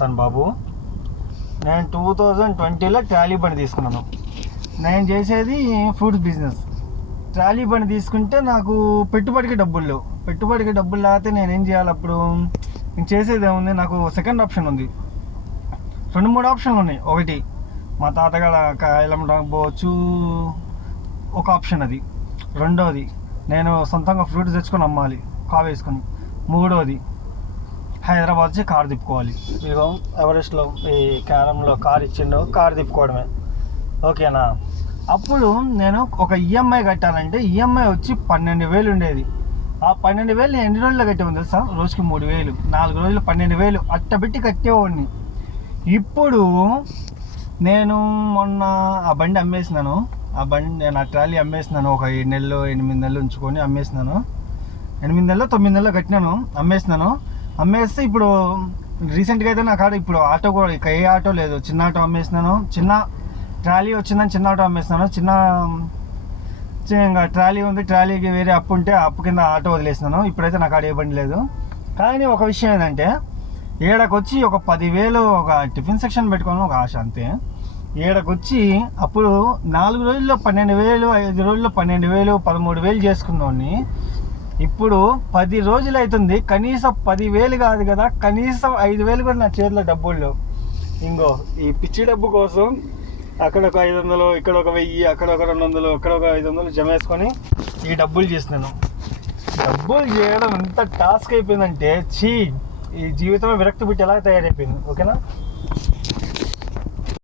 బాబు, నేను 2020లో ట్రాలీ బండి తీసుకున్నాను. నేను చేసేది ఫుడ్ బిజినెస్. ట్రాలీ బండి తీసుకుంటే నాకు పెట్టుబడికి డబ్బులు లేకపోతే నేనేం చేయాలి? అప్పుడు నేను చేసేది ఏముంది? నాకు సెకండ్ ఆప్షన్ ఉంది. 2-3 ఆప్షన్లు ఉన్నాయి. ఒకటి, మా తాతగారు కాయలం పోవచ్చు, ఒక ఆప్షన్ అది. రెండోది, నేను సొంతంగా ఫ్రూట్స్ తెచ్చుకొని అమ్మాలి కావేసుకొని. మూడోది, హైదరాబాద్ వచ్చి కారు తిప్పుకోవాలి. ఇదిగో ఎవరెస్ట్లో ఈ క్యారంలో కారు ఇచ్చిండో, కారు తిప్పుకోవడమే. ఓకేనా? అప్పుడు నేను ఒక ఈఎంఐ కట్టాలంటే ఈఎంఐ వచ్చి 12,000 ఉండేది. ఆ 12,000 నేను ఎన్ని రోజుల్లో కట్టేవాడిని తెలుసా? రోజుకి 3,000, 4 రోజులు 12,000 అట్టబెట్టి కట్టేవాడిని. ఇప్పుడు నేను మొన్న ఆ బండి అమ్మేసినాను. నేను ఆ ట్రాలీ అమ్మేసినాను. ఒక 7 నెలలు 8 నెలలు ఉంచుకొని అమ్మేసినాను. 8 నెలలో 9 నెలలో కట్టినాను, అమ్మేస్తే ఇప్పుడు రీసెంట్గా అయితే నా కాడ ఇప్పుడు ఆటో కూడా ఏ ఆటో లేదు. చిన్న ఆటో అమ్మేసినాను. చిన్న ట్రాలీ వచ్చిందని చిన్న ఆటో అమ్మేసినాను. ఇంకా ట్రాలీ ఉంది, ట్రాలీకి వేరే అప్పు ఉంటే అప్పు కింద ఆటో వదిలేసినాను. ఇప్పుడైతే నా కాడ ఏ బండి లేదు. కానీ ఒక విషయం ఏంటంటే, ఏడకొచ్చి ఒక 10,000 ఒక టిఫిన్ సెక్షన్ పెట్టుకోవాలని ఒక ఆశ, అంతే. ఏడకొచ్చి అప్పుడు 4 రోజుల్లో 12,000, 5 రోజుల్లో 12,000, 13,000 చేసుకున్నాన్ని. ఇప్పుడు 10 రోజులు అవుతుంది, కనీసం 10,000 కాదు కదా, కనీసం 5,000 కూడా నా చేతిలో డబ్బులు లేవు. ఇంకో ఈ పిచ్చి డబ్బు కోసం అక్కడ ఒక 500, ఇక్కడ ఒక 1000, అక్కడ ఒక 200, అక్కడ ఒక 500 జమ వేసుకొని ఈ డబ్బులు చేస్తున్నాను. డబ్బులు చేయడం ఎంత టాస్క్ అయిపోయిందంటే, ఈ జీవితంలో విరక్తి పుట్టి ఎలా తయారైపోయింది. ఓకేనా?